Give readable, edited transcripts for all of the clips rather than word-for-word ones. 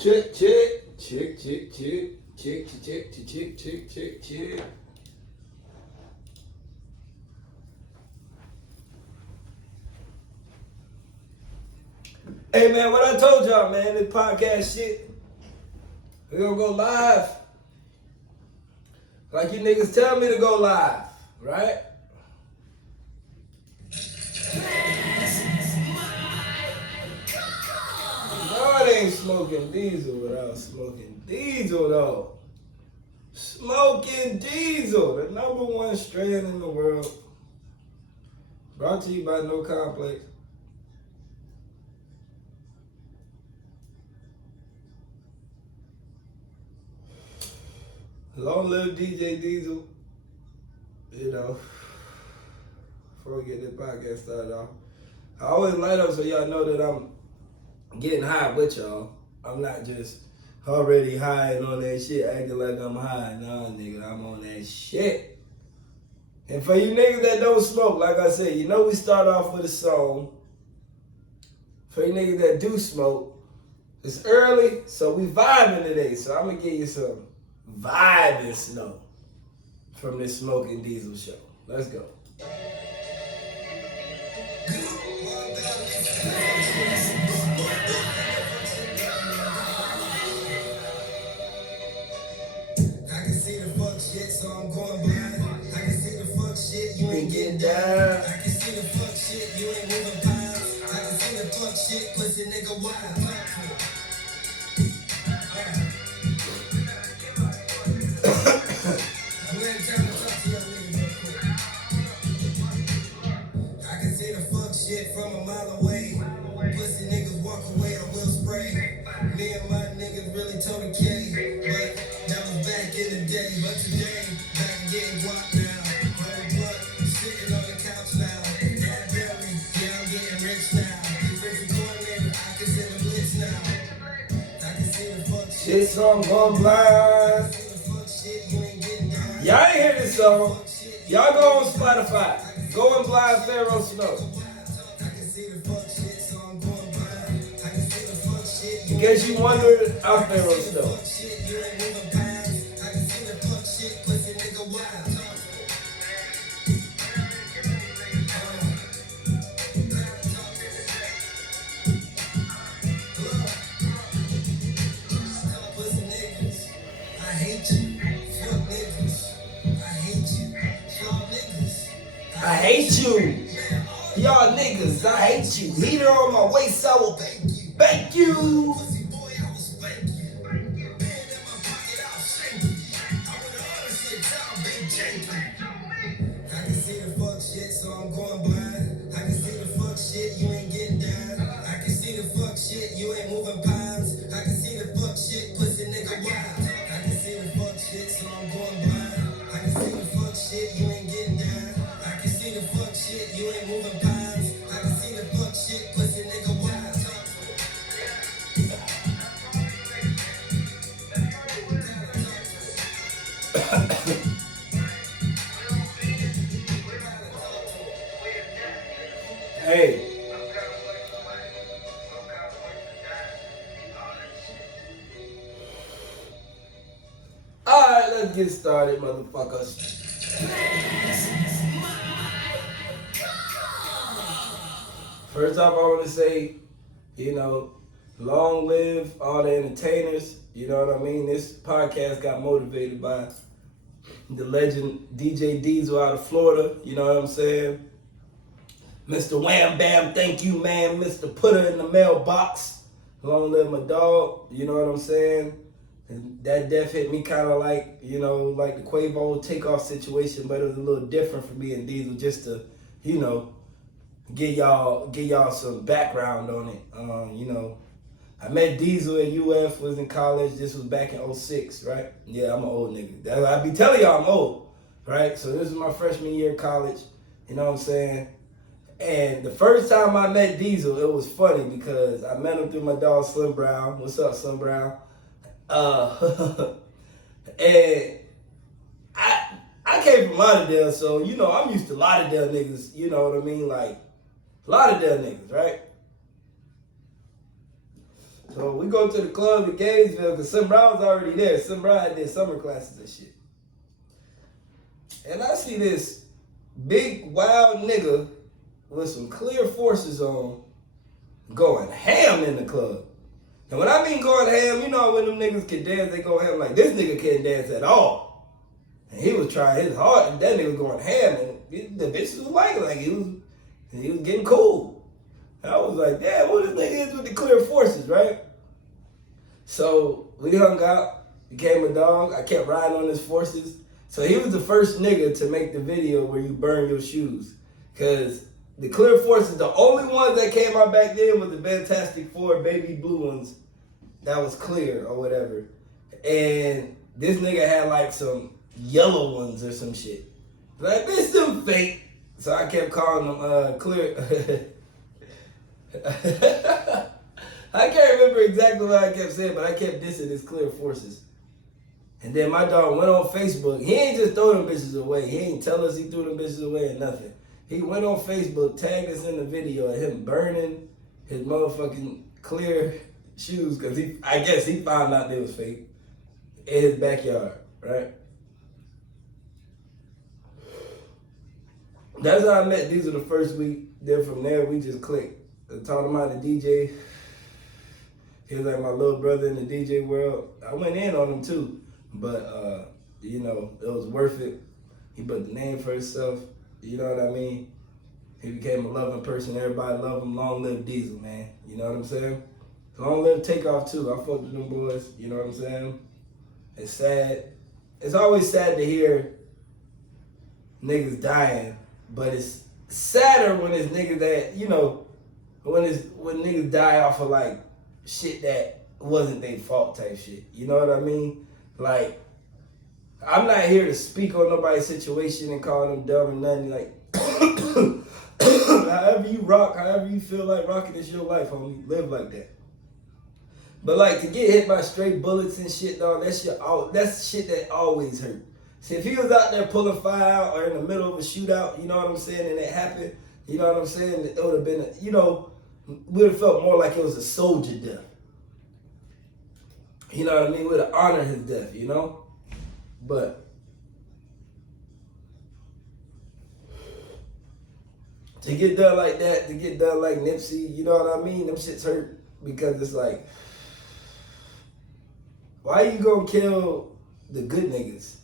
Check, check, check, check, check, check, check, check, check, check, check. Hey man, what I told y'all, man, this podcast shit, we gonna go live. Like you niggas tell me to go live, right? No, it ain't smoking diesel without smoking diesel though. Smoking diesel, the number one strand in the world. Brought to you by No Complex. Long live DJ Diesel. You know, before we get this podcast started off, I always light up so y'all know that I'm getting high with y'all. I'm not just already high and on that shit, acting like I'm high. Nah, nigga, I'm on that shit. And for you niggas that don't smoke, like I said, you know we start off with a song. For you niggas that do smoke, it's early, so we vibing today. So I'm gonna give you some vibing snow from this Smokin Diesel show. Let's go. I can see the fuck shit, so I'm going blind. I can see the fuck shit, you ain't getting down. I can see the fuck shit, you ain't moving piles. I can see the fuck shit, pussy nigga wild. I can see the fuck shit from a mile away. Pussy niggas walk away, I will spray. Me and my niggas really told the K, but that was back in the day. But today, back getting guap now. Whole blood, sitting on the couch now. Dad belly, yeah, I'm getting rich now. You rich and coordinator, I can see the blitz now. I can see the fuck shit, so I'm going blind. Y'all ain't hear this song. Y'all go on Spotify. Go and blind Pharaoh Snow. In case you wondered, I'm Pharaoh Snow. I hate you. Y'all niggas, I hate you. Heater on my waist, I will thank you. I can see the fuck shit, so I'm going blind. I can see the fuck shit, you ain't getting down. I can see the fuck shit, you ain't moving pounds. I can see the fuck shit, pussy nigga wild. I can see the fuck shit, so I'm going blind. I can see the fuck shit, you ain't getting down. I can see the fuck shit, you ain't moving pounds. I can see the fuck shit, pussy nigga wild. Hey. Alright, let's get started, motherfuckers. First off, I want to say, you know, long live all the entertainers. You know what I mean? This podcast got motivated by the legend DJ Diesel out of Florida. You know what I'm saying? Mr. Wham Bam, thank you, man. Mr. Putter in the mailbox. Long live my dog. You know what I'm saying? And that death hit me kind of like, you know, like the Quavo takeoff situation, but it was a little different for me and Diesel just to, you know, give y'all some background on it. You know, I met Diesel at UF, was in college. This was back in 06, right? Yeah, I'm an old nigga. I be telling y'all I'm old, right? So this was my freshman year of college. You know what I'm saying? And the first time I met Diesel, it was funny because I met him through my dog Slim Brown. What's up, Slim Brown? And I came from Lauderdale, so you know I'm used to Lauderdale niggas. You know what I mean? Like Lauderdale niggas, right? So we go to the club in Gainesville because Sim Brown was already there. Sim Brown did summer classes and shit. And I see this big wild nigga with some clear forces on going ham in the club. And when I mean going ham, you know when them niggas can dance, they go ham. Like this nigga can't dance at all. And he was trying his hard, and that nigga was going ham, and the bitches was like he was getting cool. And I was like, damn, what this nigga is with the clear forces, right? So we hung out, became a dog. I kept riding on his forces. So he was the first nigga to make the video where you burn your shoes. Cause the clear forces, the only ones that came out back then was the Fantastic Four baby blue ones that was clear or whatever. And this nigga had like some yellow ones or some shit. Like, bitch, them fake. So I kept calling them clear. I can't remember exactly what I kept saying, but I kept dissing his clear forces. And then my dog went on Facebook. He ain't just throw them bitches away. He ain't tell us he threw them bitches away or nothing. He went on Facebook, tagged us in the video of him burning his motherfucking clear shoes because I guess he found out they was fake in his backyard, right? That's how I met These are the first week. Then from there, we just clicked. I taught him how to DJ. He was like my little brother in the DJ world. I went in on him too, but you know, it was worth it. He put the name for himself. You know what I mean? He became a loving person. Everybody love him. Long live Diesel, man. You know what I'm saying? Long live Takeoff too. I fucked with them boys. You know what I'm saying? It's sad. It's always sad to hear niggas dying, but it's sadder when it's niggas that, you know, when niggas die off of like shit that wasn't their fault type shit. You know what I mean? Like, I'm not here to speak on nobody's situation and call them dumb and nothing. Like, however you rock, however you feel like rocking is your life, homie. Live like that. But like to get hit by straight bullets and shit, dog, that's shit that always hurt. See, if he was out there pulling fire out or in the middle of a shootout, you know what I'm saying, and it happened, you know what I'm saying, it would have been, you know, we would have felt more like it was a soldier death. You know what I mean? We'd have honored his death, you know? But to get done like that, to get done like Nipsey, you know what I mean? Them shits hurt because it's like, why you gonna kill the good niggas?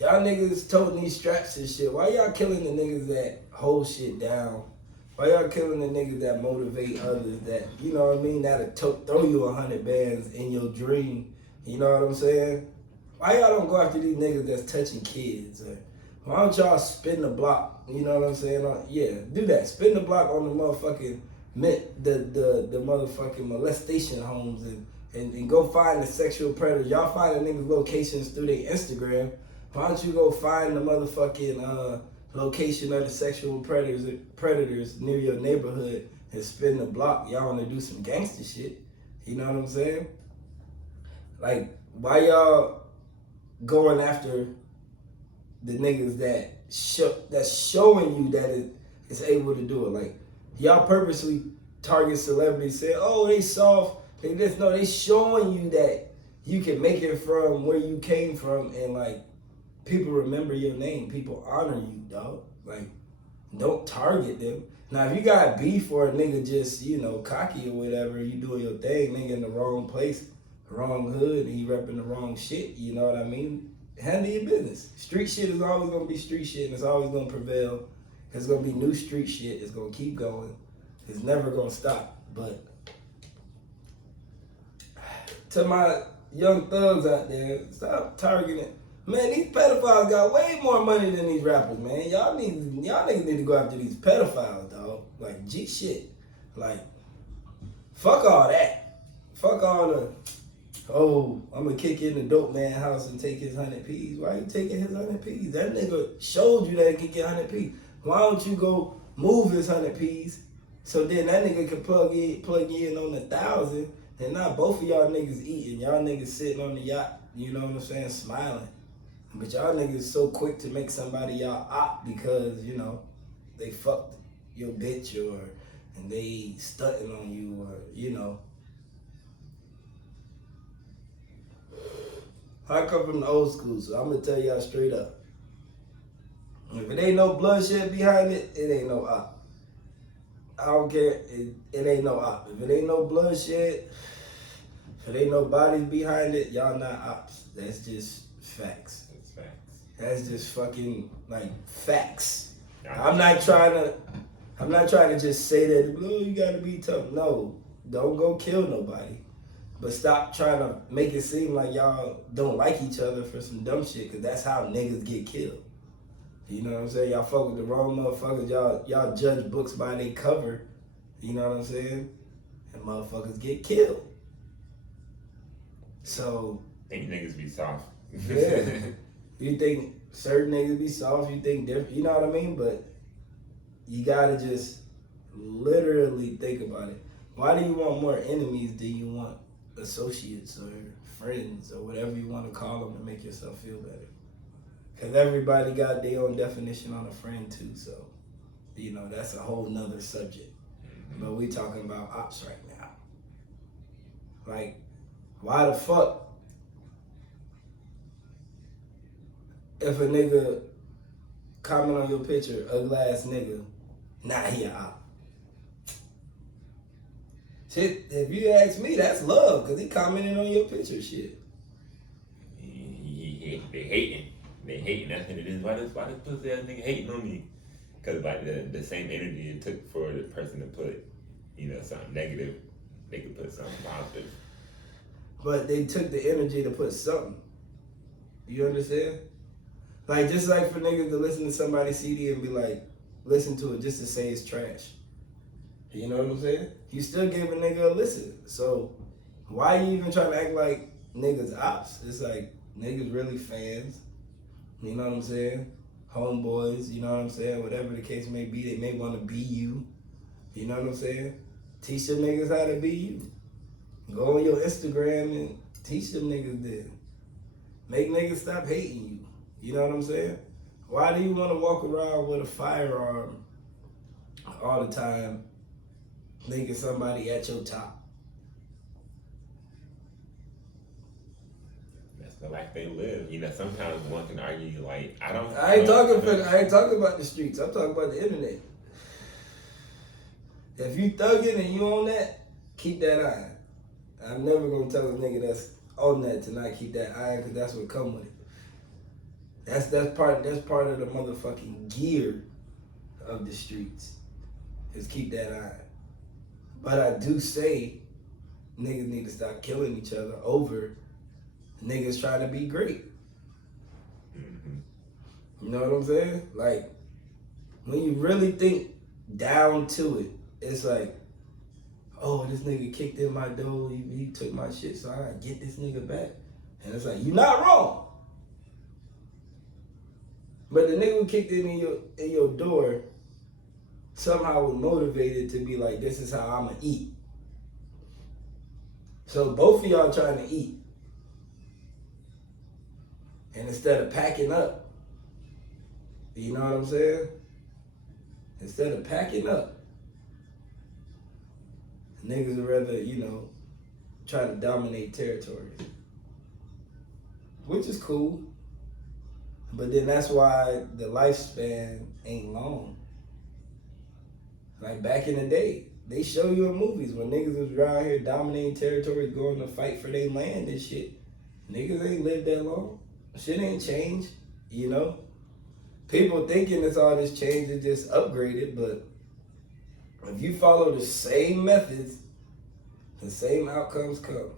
Y'all niggas toting these straps and shit. Why y'all killing the niggas that hold shit down? Why y'all killing the niggas that motivate others that, you know what I mean, that'll throw you 100 bands in your dream? You know what I'm saying? Why y'all don't go after these niggas that's touching kids? Or why don't y'all spin the block? You know what I'm saying? Yeah, do that. Spin the block on the motherfucking the motherfucking molestation homes and go find the sexual predators. Y'all find the niggas' locations through their Instagram. Why don't you go find the motherfucking location of the sexual predators near your neighborhood and spin the block? Y'all want to do some gangster shit. You know what I'm saying? Like, why y'all going after the niggas that's showing you that it's able to do it? Like, y'all purposely target celebrities saying, oh, they soft. They just know they showing you that you can make it from where you came from, and like people remember your name, people honor you, dog. Like, don't target them. Now, if you got beef or a nigga just, you know, cocky or whatever, you doing your thing, nigga in the wrong place, wrong hood, and you repping the wrong shit, you know what I mean? Handle your business. Street shit is always gonna be street shit, and it's always gonna prevail. There's gonna be new street shit. It's gonna keep going. It's never gonna stop. But to my young thugs out there, stop targeting. Man, these pedophiles got way more money than these rappers, man. Y'all niggas need to go after these pedophiles, dog. Like, G shit. Like, fuck all that. Fuck all the, oh, I'm gonna kick in the dope man house and take his 100 P's. Why you taking his 100 P's? That nigga showed you that he could get 100 P's. Why don't you go move his 100 P's so then that nigga can plug you in on the 1,000, and now both of y'all niggas eating. Y'all niggas sitting on the yacht, you know what I'm saying, smiling. But y'all niggas so quick to make somebody y'all op because, you know, they fucked your bitch and they stunting on you, or, you know, I come from the old school, so I'm gonna tell y'all straight up. If it ain't no bloodshed behind it, it ain't no op. I don't care. It ain't no op. If it ain't no bloodshed, if it ain't no bodies behind it, y'all not ops. That's just facts. That's facts. That's just fucking like facts. I'm not trying to just say that, oh, you gotta be tough. No, don't go kill nobody. But stop trying to make it seem like y'all don't like each other for some dumb shit, because that's how niggas get killed. You know what I'm saying? Y'all fuck with the wrong motherfuckers. Y'all judge books by their cover. You know what I'm saying? And motherfuckers get killed. So. Think niggas be soft. Yeah. You think certain niggas be soft, you think different. You know what I mean? But you gotta just literally think about it. Why do you want more enemies than you want associates or friends or whatever you want to call them to make yourself feel better? Because everybody got their own definition on a friend too, so, you know, that's a whole nother subject. But we talking about ops right now. Like, why the fuck, if a nigga comment on your picture, ugly ass nigga, nah, he a op. Shit, if you ask me, that's love, because he commented on your picture, shit. They hating. They hating. That's what it is. Why this pussy ass nigga hating on me? Because like the same energy it took for the person to put, something negative, they could put something positive. But they took the energy to put something. You understand? Like, just like for niggas to listen to somebody's CD and be like, listen to it just to say it's trash. You know what I'm saying? You still gave a nigga a listen. So why are you even trying to act like niggas ops? It's like niggas really fans. You know what I'm saying? Homeboys, you know what I'm saying? Whatever the case may be, they may want to be you. You know what I'm saying? Teach them niggas how to be you. Go on your Instagram and teach them niggas this. Make niggas stop hating you. You know what I'm saying? Why do you want to walk around with a firearm all the time, thinking somebody at your top? That's the life they live. Sometimes one can argue like, I ain't talking about the streets. I'm talking about the internet. If you thugging and you on that, keep that iron. I'm never gonna tell a nigga that's on that to not keep that iron, because that's what come with it. That's part of the motherfucking gear of the streets, is keep that iron. But I do say niggas need to stop killing each other over niggas trying to be great. You know what I'm saying? Like, when you really think down to it, it's like, oh, this nigga kicked in my door, he took my shit, so I gotta get this nigga back. And it's like, you're not wrong. But the nigga who kicked in your door somehow was motivated to be like, this is how I'ma eat. So both of y'all trying to eat. And instead of packing up, you know what I'm saying? Instead of packing up, niggas would rather, try to dominate territories. Which is cool. But then that's why the lifespan ain't long. Like back in the day, they show you in movies when niggas was around here dominating territories, going to fight for their land and shit. Niggas ain't lived that long. Shit ain't changed, People thinking it's all this change, it just upgraded, but if you follow the same methods, the same outcomes come.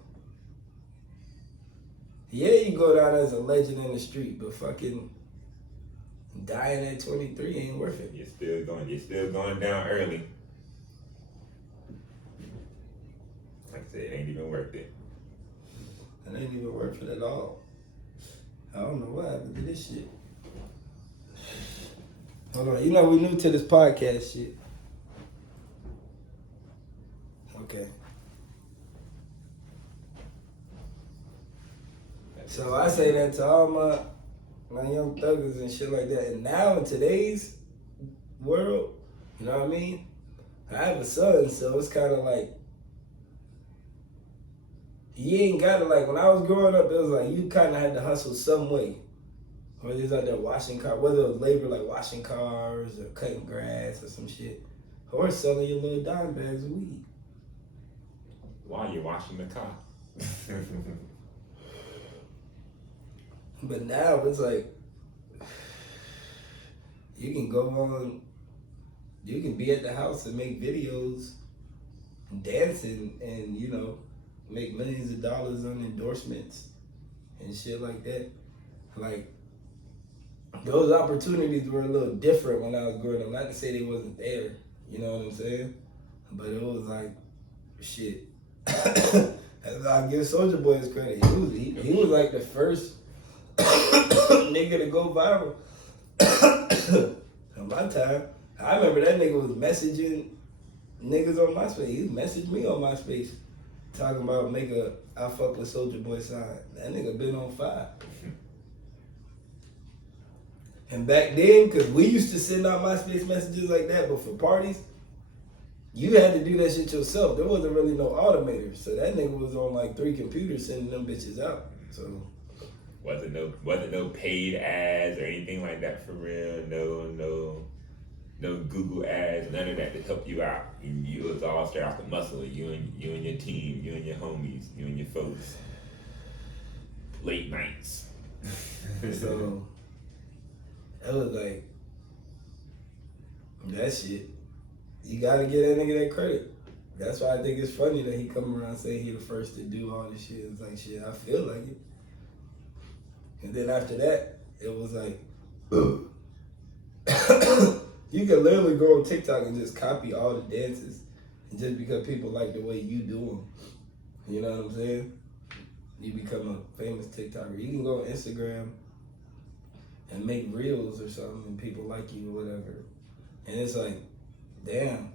Yeah, you go down as a legend in the street, but fucking dying at 23 ain't worth it. You're still going down early. Like I said, it ain't even worth it. It ain't even worth it at all. I don't know what happened to this shit. Hold on, we new to this podcast shit. Okay. So I say that to all my young thuggers and shit like that. And now in today's world, you know what I mean? I have a son, so it's kind of like, you ain't gotta, like, when I was growing up, it was like you kind of had to hustle some way. Whether it's out there washing cars, whether it was labor like washing cars or cutting grass or some shit, or selling your little dime bags of weed. While you're washing the car. But now it's like, you can go on, you can be at the house and make videos dancing and, you know, make millions of dollars on endorsements and shit like that. Like, those opportunities were a little different when I was growing up. Not to say they wasn't there, you know what I'm saying? But it was like, shit. I give Soulja Boy his credit. He was like the first nigga to go viral. At my time, I remember that nigga was messaging niggas on MySpace. He messaged me on MySpace talking about make a I fuck with Soulja Boy sign. That nigga been on fire. And back then, because we used to send out MySpace messages like that, but for parties, you had to do that shit yourself. There wasn't really no automator. So that nigga was on like 3 computers sending them bitches out. So wasn't no paid ads or anything like that for real. No Google ads, none of that to help you out. You was all straight off the muscle. You and your team, you and your homies, you and your folks. Late nights. So it was like that shit. You gotta give that nigga that credit. That's why I think it's funny that he come around saying he the first to do all this shit. It's like, shit, I feel like it. And then after that, it was like, you can literally go on TikTok and just copy all the dances, and just because people like the way you do them. You know what I'm saying? You become a famous TikToker. You can go on Instagram and make reels or something, and people like you or whatever. And it's like, damn.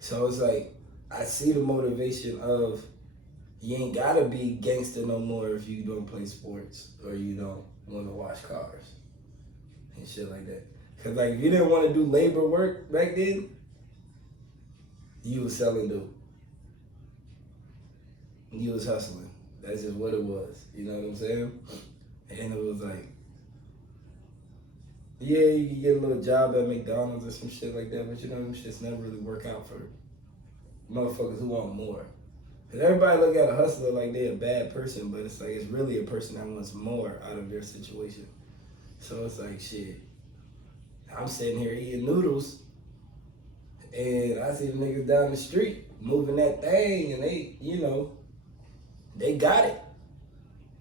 So it's like, I see the motivation of, you ain't gotta be gangster no more if you don't play sports or you don't want to wash cars and shit like that. Cause like, if you didn't want to do labor work back then, you was selling dope. You was hustling. That's just what it was. You know what I'm saying? And it was like, yeah, you can get a little job at McDonald's or some shit like that, but you know, them shits never really work out for motherfuckers who want more. Cause everybody look at a hustler like they a bad person, but it's like, it's really a person that wants more out of their situation. So it's like, shit, I'm sitting here eating noodles, and I see the niggas down the street moving that thing, and they, you know, they got it.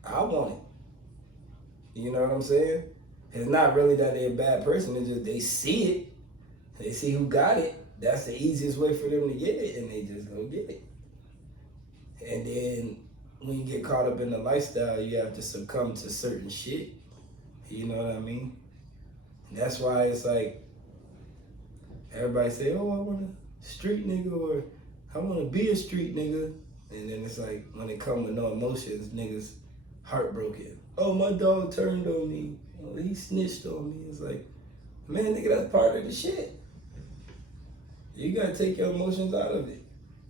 I want it. You know what I'm saying? It's not really that they're a bad person, it's just they see it, they see who got it. That's the easiest way for them to get it, and they just go get it. And then when you get caught up in the lifestyle, you have to succumb to certain shit. You know what I mean? And that's why it's like, everybody say, oh, I want a street nigga, or I want to be a street nigga. And then it's like, when it come with no emotions, niggas heartbroken. Oh, my dog turned on me. Oh, he snitched on me. It's like, man, nigga, that's part of the shit. You gotta take your emotions out of it.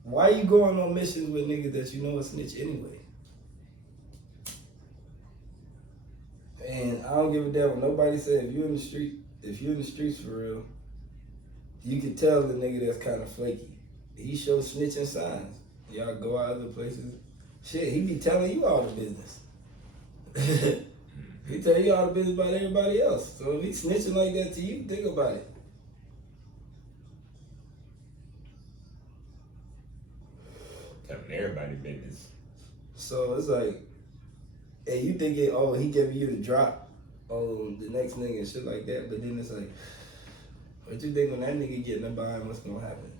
Why you going on missions with niggas that you know a snitch anyway? And I don't give a damn what nobody said. If you in the streets for real, you can tell the nigga that's kind of flaky. He shows snitching signs. Y'all go out other places. Shit, he be telling you all the business. He tell you all the business about everybody else. So if he snitching like that to you, think about it. Telling everybody business. So it's like, hey, you thinking, oh, he giving you the drop on the next nigga and shit like that, but then it's like, what you think when that nigga get in the bind, what's gonna happen?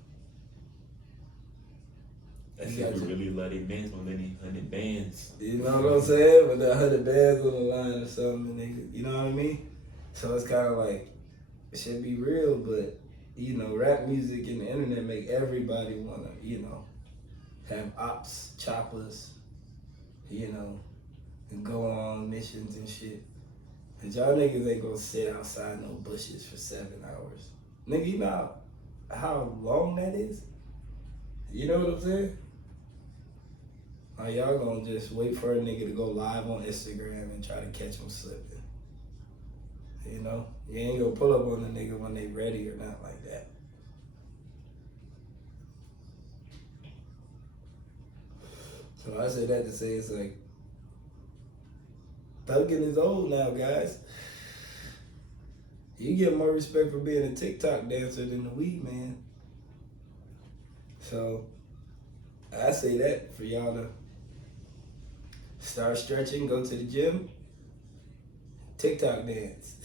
That shit would really love their bands on any 100 bands. You know what I'm saying? With the 100 bands on the line or something, nigga. You know what I mean? So it's kind of like, it should be real, but, you know, rap music and the internet make everybody want to, you know, have ops, choppers, you know, and go on missions and shit. And y'all niggas ain't gonna sit outside no bushes for 7 hours. Nigga, you know how long that is? You know what I'm saying? Or y'all gonna just wait for a nigga to go live on Instagram and try to catch him slipping. You know? You ain't gonna pull up on the nigga when they ready or not like that. So I say that to say it's like, thugging is old now, guys. You get more respect for being a TikTok dancer than the weed man. So I say that for y'all to start stretching, go to the gym, TikTok dance.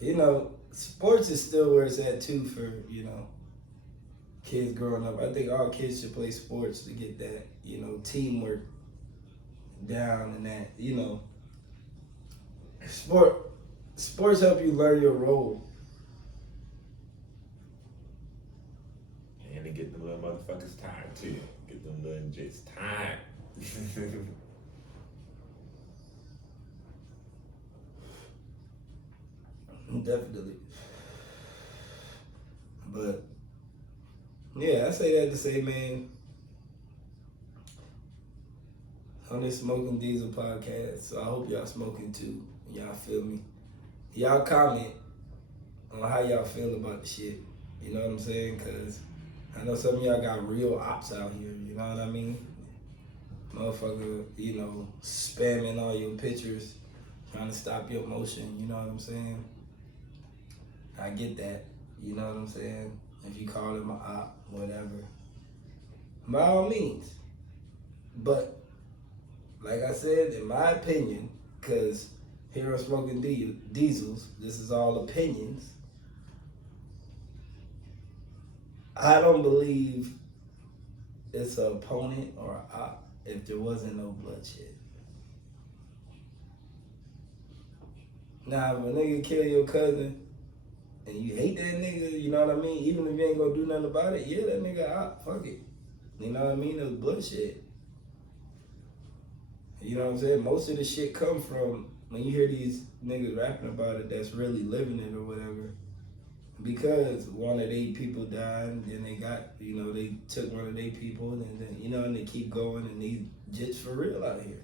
You know, sports is still where it's at too for, you know, kids growing up. I think all kids should play sports to get that, you know, teamwork down and that, you know. Sports help you learn your role. And to get them little motherfuckers tired too. Get them little jits tired. Definitely. But yeah, I say that to say, man, on this Smoking Diesel podcast, so I hope y'all smoking too. Y'all feel me? Y'all comment on how y'all feel about the shit. You know what I'm saying? Because I know some of y'all got real ops out here. You know what I mean? Motherfucker, you know, spamming all your pictures, trying to stop your motion. You know what I'm saying? I get that. You know what I'm saying? If you call him an op, whatever. By all means. But, like I said, in my opinion, because here on Smoking Diesels, this is all opinions. I don't believe it's an opponent or an op if there wasn't no bloodshed. Now, if a nigga kill your cousin and you hate that nigga, you know what I mean? Even if you ain't gonna do nothing about it, yeah, that nigga op, fuck it. You know what I mean? It was bloodshed. You know what I'm saying? Most of the shit come from when you hear these niggas rapping about it that's really living it or whatever. Because one of their people died, and then they got, you know, they took one of their people, and then, you know, and they keep going, and these jits for real out here.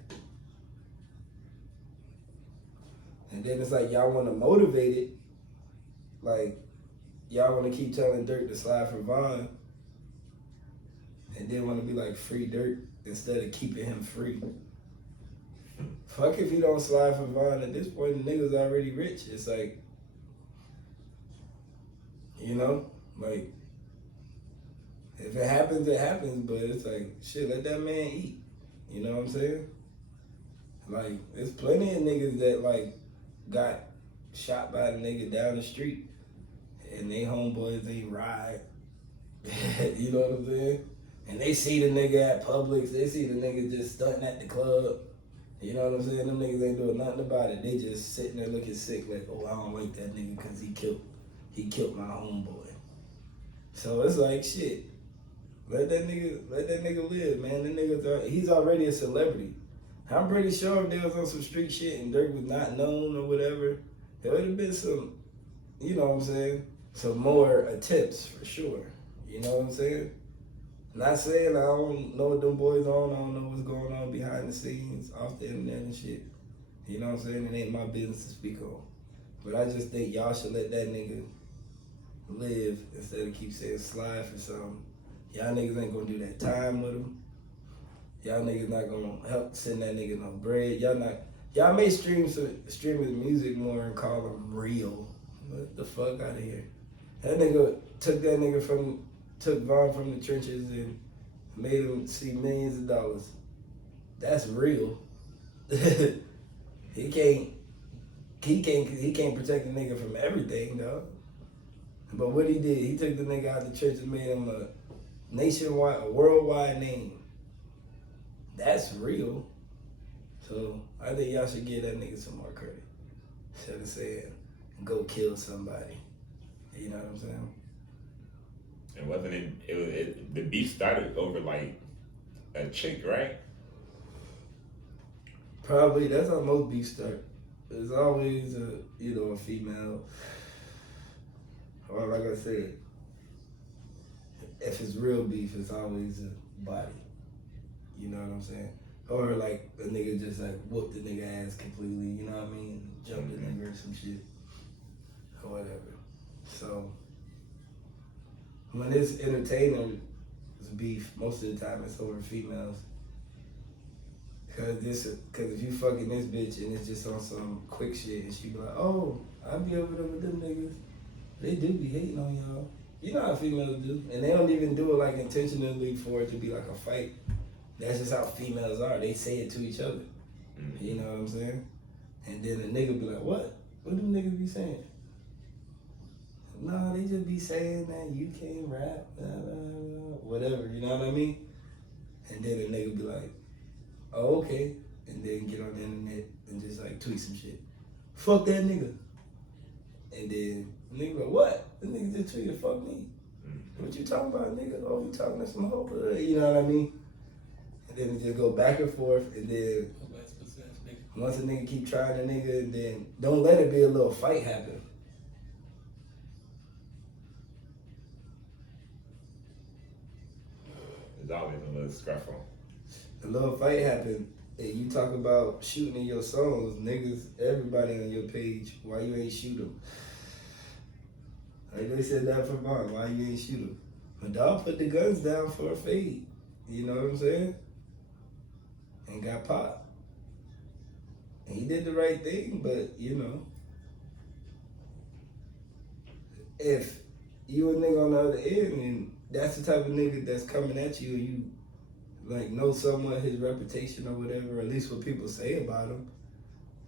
And then it's like y'all want to motivate it, like y'all want to keep telling Dirk to slide for Vaughn, and then want to be like free Dirk instead of keeping him free. Fuck if he don't slide for Vaughn. At this point, the nigga's already rich. It's like, you know, like, if it happens, it happens, but it's like, shit, let that man eat. You know what I'm saying? Like, there's plenty of niggas that, like, got shot by the nigga down the street, and they homeboys ain't ride. You know what I'm saying? And they see the nigga at Publix, they see the nigga just stunting at the club. You know what I'm saying? Them niggas ain't doing nothing about it. They just sitting there looking sick, like, oh, I don't like that nigga because he killed my homeboy. So it's like, shit. Let that nigga live, man. That nigga, he's already a celebrity. I'm pretty sure if they was on some street shit and Dirk was not known or whatever, there would have been some, you know what I'm saying, some more attempts for sure. You know what I'm saying? Not saying I don't know what them boys on, I don't know what's going on behind the scenes, off the internet and shit. You know what I'm saying? It ain't my business to speak on. But I just think y'all should let that nigga live instead of keep saying slide for something. Y'all niggas ain't gonna do that time with him. Y'all niggas not gonna help send that nigga no bread. Y'all may stream his music more and call him real. What the fuck out of here? That nigga took Vaughn from the trenches and made him see millions of dollars. That's real. He can't protect the nigga from everything, dog. But what he did, he took the nigga out the church and made him a worldwide name. That's real. So I think y'all should give that nigga some more credit. Instead of saying, go kill somebody. You know what I'm saying? And wasn't it the beef started over like a chick, right? Probably, that's how most beef start. There's always a female. Or like I said, if it's real beef, it's always a body. I'm saying? Or like a nigga just like whooped the nigga ass completely, you know what I mean? Jumped the nigga or some shit. Or whatever. So when it's entertainers beef, most of the time it's over females. Cause if you fucking this bitch and it's just on some quick shit and she be like, oh, I be over there with them niggas. They do be hating on y'all. You know how females do. And they don't even do it like intentionally for it to be like a fight. That's just how females are. They say it to each other. Mm-hmm. You know what I'm saying? And then the nigga be like, what? What do niggas be saying? No, they just be saying that you can't rap, blah, blah, blah, whatever, you know what I mean? And then the nigga be like, oh, okay. And then get on the internet and just like tweet some shit. Fuck that nigga. And then the nigga be like, what? The nigga just tweeted, fuck me. What you talking about, nigga? Oh, you talking to some hoe? You know what I mean? And then it just go back and forth, and then once a nigga keep trying the nigga, and then don't let it be a little fight happen. There's always a little scruffle. A little fight happen, and you talk about shooting in your songs, niggas, everybody on your page, why you ain't shoot them? Like they said that for Vaughn, why you ain't shoot them? But dog put the guns down for a fade, you know what I'm saying? And got popped. And he did the right thing, but you know, if you a nigga on the other end and that's the type of nigga that's coming at you, and you like know somewhat his reputation or whatever, or at least what people say about him,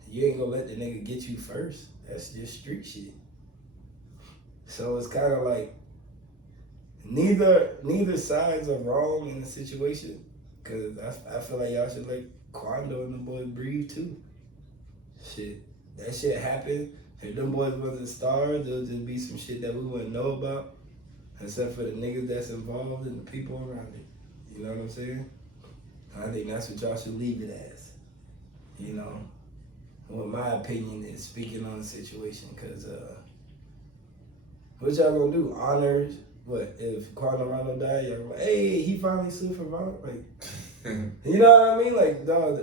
you ain't gonna let the nigga get you first. That's just street shit. So it's kind of like neither sides are wrong in the situation, cause I feel like y'all should let Quando and the boys breathe too. Shit, that shit happened. If them boys wasn't stars, there'll just be some shit that we wouldn't know about, except for the niggas that's involved and the people around it. You know what I'm saying? I think that's what y'all should leave it as. You know, what my opinion is, speaking on the situation, because what y'all gonna do? Honor what? If Quando Rondo died, y'all like, hey, he finally sued for violence? Like, you know what I mean? Like, dog,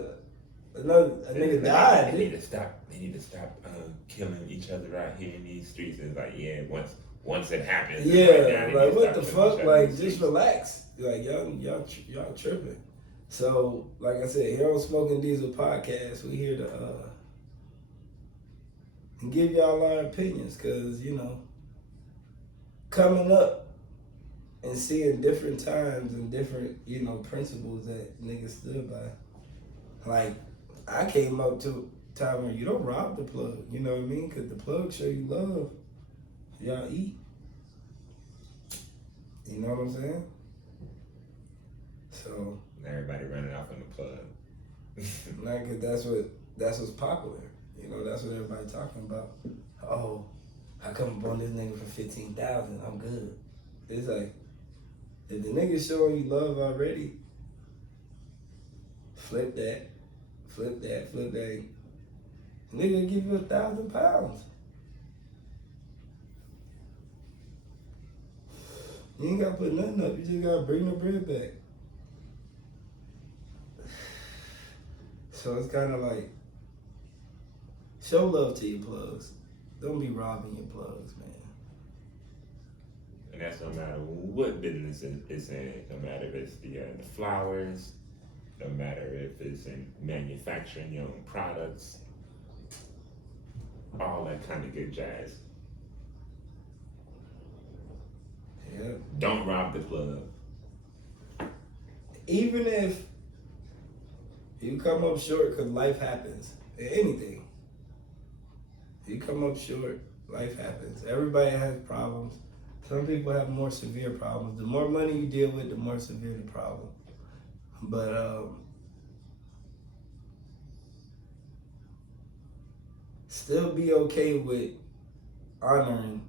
a nigga died. They need to stop. They need to stop killing each other out here in these streets. It's like, yeah, once it happens, yeah, like what the fuck? Like, just relax. Like y'all tripping. So, like I said, here on Smokin Diesel podcast, we here to give y'all our opinions, cause you know, coming up and seeing different times and different, you know, principles that niggas stood by. Like, I came up to a time where you don't rob the plug, you know what I mean? Cause the plug show you love. Y'all eat. You know what I'm saying? So everybody running off on the plug. like, cause that's what's popular. You know, that's what everybody talking about. Oh, I come up on this nigga for 15,000. I'm good. It's like, if the nigga showing you love already, flip that. Nigga give you 1,000 pounds. You ain't gotta put nothing up. You just gotta bring the bread back. So it's kind of like, show love to your plugs. Don't be robbing your plugs, man. And that's no matter what business it's in. No matter if it's the flowers, no matter if it's in manufacturing your own products, all that kind of good jazz. Yeah. Don't rob the plug. Even if you come up short, because life happens. Anything. You come up short, life happens. Everybody has problems. Some people have more severe problems. The more money you deal with, the more severe the problem. But still be okay with honoring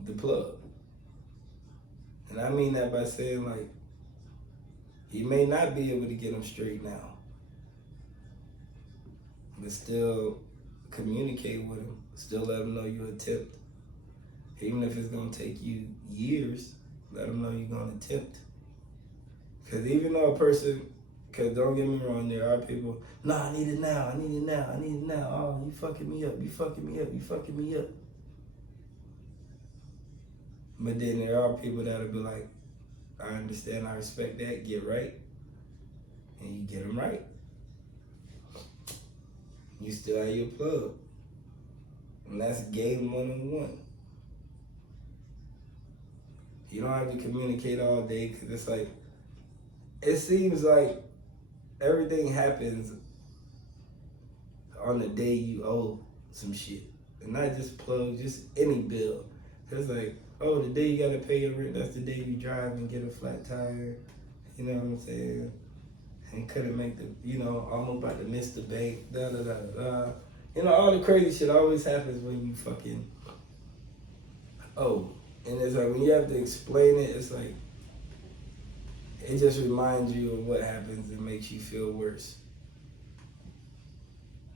the plug. And I mean that by saying, like, you may not be able to get them straight now, but still communicate with them. Still let them know you attempt. Even if it's gonna take you years, let them know you're gonna attempt. Because even though a person, because don't get me wrong, there are people, I need it now, I need it now, I need it now. Oh, you fucking me up, you fucking me up, you fucking me up. But then there are people that'll be like, I understand, I respect that, get right. And you get them right. You still have your plug. And that's game 1-on-1. You don't have to communicate all day because it's like, it seems like everything happens on the day you owe some shit. And not just plug, just any bill. It's like, oh, the day you gotta pay your rent, that's the day you drive and get a flat tire. You know what I'm saying? And couldn't make the, almost about to miss the bank, da-da-da-da. All the crazy shit always happens when you fucking owe. And it's like, when you have to explain it, it's like, it just reminds you of what happens and makes you feel worse.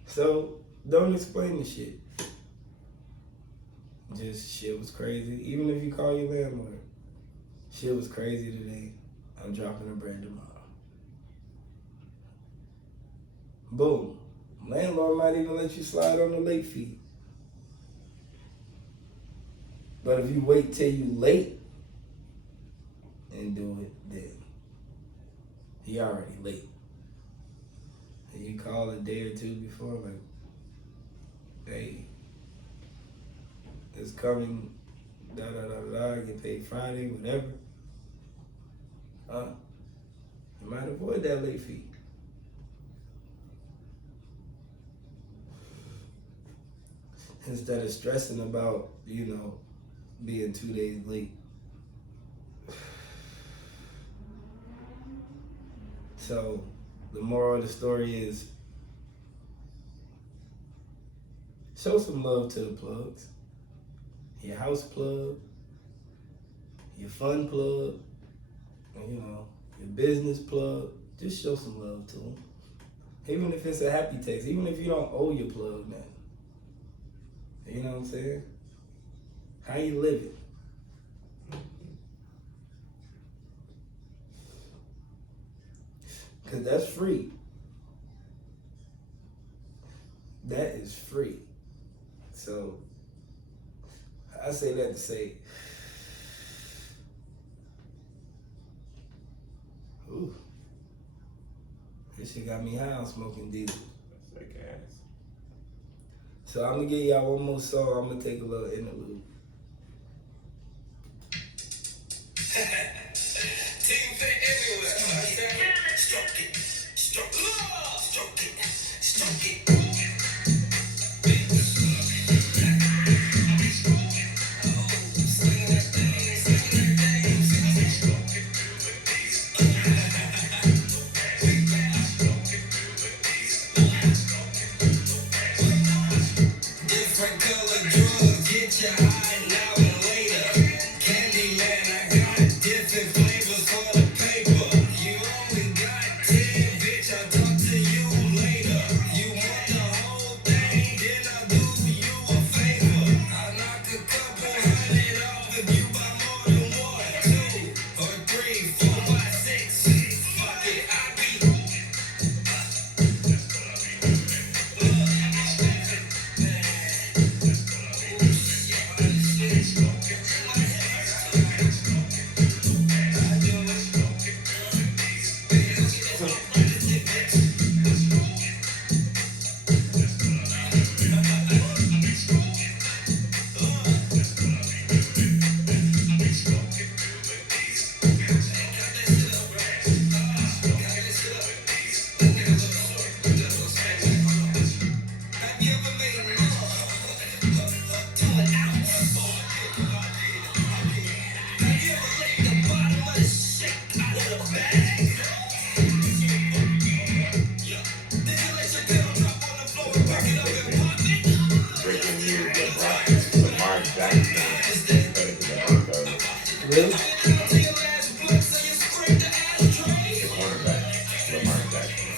So, don't explain the shit. Just, shit was crazy. Even if you call your landlord, shit was crazy today. I'm dropping the bread tomorrow. Boom. Landlord might even let you slide on the late fee. But if you wait till you late and do it, then he already late. And you call a day or two before, like, hey, it's coming, da-da-da-da, get paid Friday, whatever. You might avoid that late fee. Instead of stressing about, being 2 days late. So, the moral of the story is, show some love to the plugs. Your house plug, your fun plug, your business plug. Just show some love to them. Even if it's a happy text, even if you don't owe your plug nothing. You know what I'm saying? How you living? Because that's free. That is free. So, I say that to say, ooh, this shit got me high on smoking diesel. That's like ass. So I'm gonna give y'all one more song. I'm gonna take a little interlude. Team fit everywhere. Stroke it, stroke it, stroke it, stroke it. Different color drugs get you high now and later. Candyland, I got different flavors for the paper. You only got 10, bitch, I'll talk to you later. You want the whole thing, then I'll do you a favor. I'll knock a couple hundred off if you buy more than 1, 2, or 3, 4, 5, 6. Fuck it, I be. Breaking news, Lamar Jackson. Really? The cornerback, Lamar Jackson.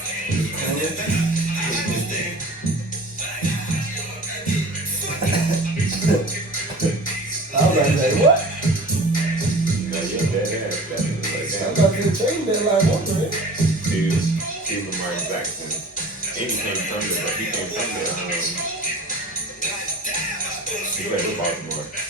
I was like, what? You're dead ass. That was like that. I thought the trade deadline over, right? To Lamar Jackson. And he came from the he played with Baltimore.